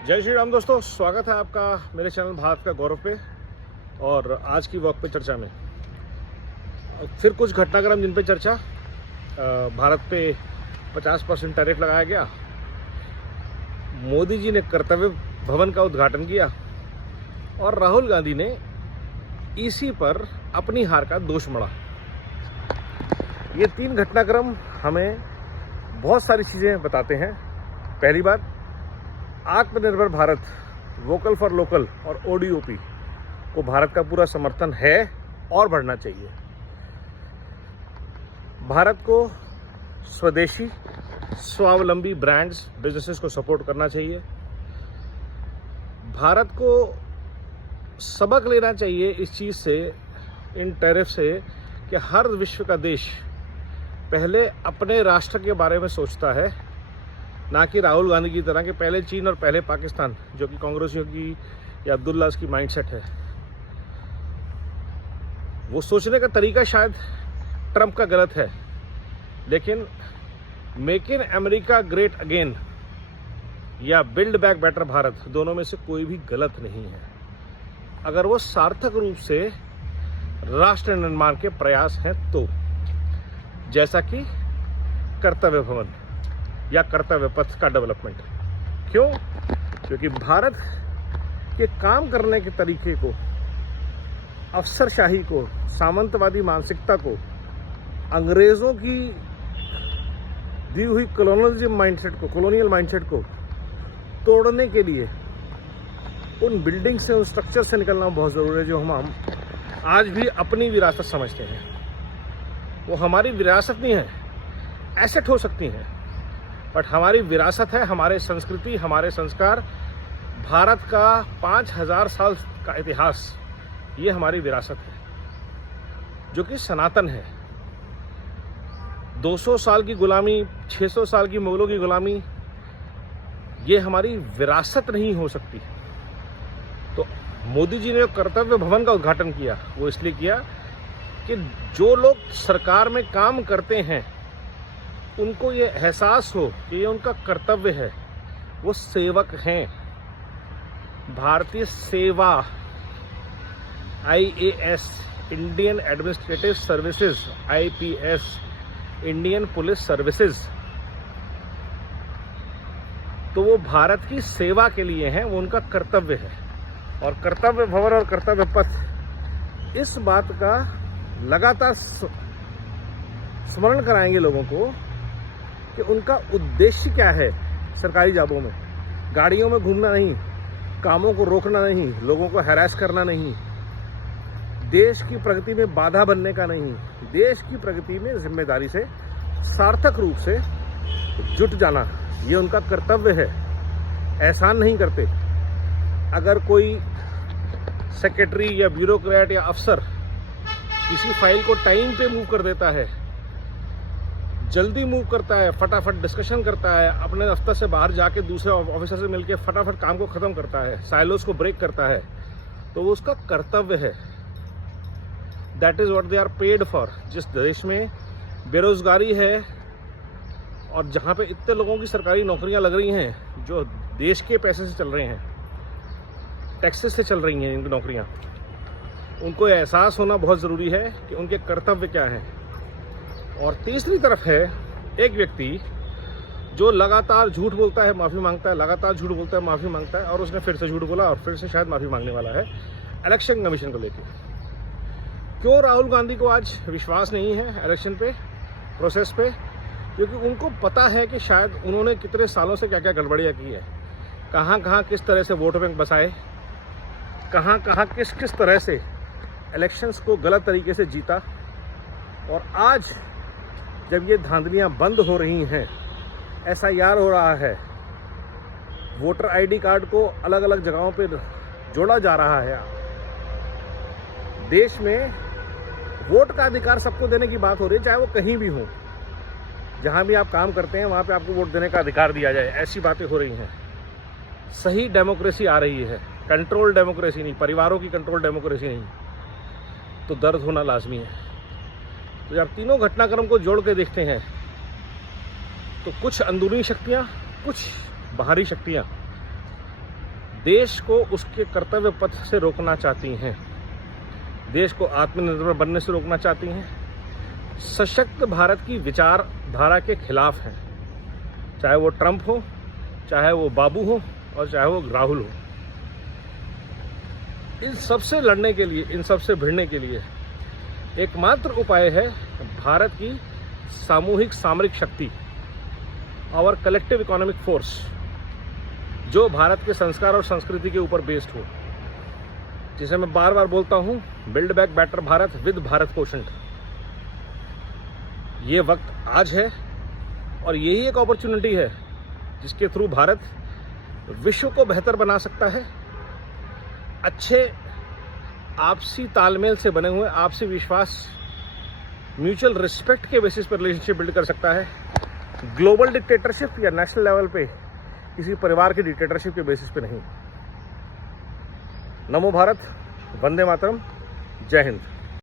जय श्री राम दोस्तों, स्वागत है आपका मेरे चैनल भारत का गौरव पे। और आज की वॉक पे चर्चा में फिर कुछ घटनाक्रम जिन पे चर्चा। भारत पे 50% टैरिफ लगाया गया, मोदी जी ने कर्तव्य भवन का उद्घाटन किया और राहुल गांधी ने इसी पर अपनी हार का दोष मढ़ा। ये तीन घटनाक्रम हमें बहुत सारी चीज़ें बताते हैं। पहली बात, आत्मनिर्भर भारत, वोकल फॉर लोकल और ओडीओपी को भारत का पूरा समर्थन है और बढ़ना चाहिए। भारत को स्वदेशी स्वावलंबी ब्रांड्स, बिजनेसेस को सपोर्ट करना चाहिए। भारत को सबक लेना चाहिए इस चीज़ से, इन टैरिफ से, कि हर विश्व का देश पहले अपने राष्ट्र के बारे में सोचता है, ना कि राहुल गांधी की तरह के पहले चीन और पहले पाकिस्तान, जो कि कांग्रेसियों की या अब्दुल्ला की माइंडसेट है। वो सोचने का तरीका शायद ट्रंप का गलत है, लेकिन make in America great again या बिल्ड बैक बेटर भारत, दोनों में से कोई भी गलत नहीं है, अगर वो सार्थक रूप से राष्ट्र निर्माण के प्रयास हैं तो। जैसा कि कर्तव्य भवन या कर्तव्य पथ का डेवलपमेंट। क्यों? क्योंकि भारत के काम करने के तरीके को, अफसरशाही को, सामंतवादी मानसिकता को, अंग्रेज़ों की दी हुई कॉलोनियलिज्म माइंडसेट को, कॉलोनियल माइंडसेट को तोड़ने के लिए उन बिल्डिंग से, उन स्ट्रक्चर से निकलना बहुत ज़रूरी है, जो हम आज भी अपनी विरासत समझते हैं। वो हमारी विरासत नहीं है, एसेट हो सकती हैं, बट हमारी विरासत है, हमारे संस्कृति, हमारे संस्कार, भारत का 5000 साल का इतिहास, ये हमारी विरासत है, जो कि सनातन है। 200 साल की गुलामी, 600 साल की मुगलों की गुलामी, ये हमारी विरासत नहीं हो सकती। तो मोदी जी ने कर्तव्य भवन का उद्घाटन किया, वो इसलिए किया कि जो लोग सरकार में काम करते हैं उनको ये एहसास हो कि ये उनका कर्तव्य है, वो सेवक हैं। भारतीय सेवा, IAS, Indian administrative services, IPS, Indian police services, तो वो भारत की सेवा के लिए हैं, वो उनका कर्तव्य है। और कर्तव्य भवन और कर्तव्य पथ इस बात का लगातार स्मरण कराएंगे लोगों को कि उनका उद्देश्य क्या है। सरकारी जॉबों में, गाड़ियों में घूमना नहीं, कामों को रोकना नहीं, लोगों को हैरेस करना नहीं, देश की प्रगति में बाधा बनने का नहीं, देश की प्रगति में जिम्मेदारी से सार्थक रूप से जुट जाना, ये उनका कर्तव्य है। एहसान नहीं करते। अगर कोई सेक्रेटरी या ब्यूरोक्रेट या अफसर किसी फाइल को टाइम पे मूव कर देता है, जल्दी मूव करता है, फटाफट डिस्कशन करता है, अपने दफ्तर से बाहर जाके दूसरे ऑफिसर से मिलकर फटाफट काम को ख़त्म करता है, साइलोस को ब्रेक करता है, तो वो उसका कर्तव्य है। That is what they are paid for. जिस देश में बेरोजगारी है और जहाँ पे इतने लोगों की सरकारी नौकरियाँ लग रही हैं जो देश के पैसे से चल रहे हैं, टैक्सेस से चल रही हैं इनकी नौकरियाँ, उनको एहसास होना बहुत ज़रूरी है कि उनके कर्तव्य क्या हैं। और तीसरी तरफ है एक व्यक्ति जो लगातार झूठ बोलता है, माफ़ी मांगता है, लगातार झूठ बोलता है, माफ़ी मांगता है, और उसने फिर से झूठ बोला और फिर से शायद माफ़ी मांगने वाला है इलेक्शन कमीशन को लेकर। क्यों राहुल गांधी को आज विश्वास नहीं है इलेक्शन पे, प्रोसेस पे? क्योंकि उनको पता है कि शायद उन्होंने कितने सालों से क्या क्या गड़बड़ियाँ की है, कहाँ कहाँ किस तरह से वोट बैंक बसाए, कहाँ कहाँ किस किस तरह से इलेक्शंस को गलत तरीके से जीता। और आज जब ये धांधलियाँ बंद हो रही हैं, SIR हो रहा है, वोटर ID कार्ड को अलग अलग जगहों पे जोड़ा जा रहा है, देश में वोट का अधिकार सबको देने की बात हो रही है, चाहे वो कहीं भी हो, जहाँ भी आप काम करते हैं वहाँ पे आपको वोट देने का अधिकार दिया जाए, ऐसी बातें हो रही हैं। सही डेमोक्रेसी आ रही है, कंट्रोल डेमोक्रेसी नहीं, परिवारों की कंट्रोल डेमोक्रेसी नहीं, तो दर्द होना लाजमी है। तो जब तीनों घटनाक्रम को जोड़ के देखते हैं तो कुछ अंदरूनी शक्तियाँ, कुछ बाहरी शक्तियाँ देश को उसके कर्तव्य पथ से रोकना चाहती हैं, देश को आत्मनिर्भर बनने से रोकना चाहती हैं, सशक्त भारत की विचारधारा के खिलाफ हैं, चाहे वो ट्रंप हो, चाहे वो बाबू हो और चाहे वो राहुल हो। इन सबसे लड़ने के लिए, इन सबसे भिड़ने के लिए एकमात्र उपाय है भारत की सामूहिक सामरिक शक्ति, और कलेक्टिव इकोनॉमिक फोर्स, जो भारत के संस्कार और संस्कृति के ऊपर बेस्ड हो, जिसे मैं बार बार बोलता हूं, build back better Bharat with Bharat quotient. ये वक्त आज है और यही एक अपॉर्चुनिटी है जिसके थ्रू भारत विश्व को बेहतर बना सकता है, अच्छे आपसी तालमेल से बने हुए आपसी विश्वास, म्यूचुअल रिस्पेक्ट के बेसिस पर रिलेशनशिप बिल्ड कर सकता है, ग्लोबल डिक्टेटरशिप या नेशनल लेवल पे किसी परिवार की डिक्टेटरशिप के बेसिस पे नहीं। नमो भारत, वंदे मातरम, जय हिंद।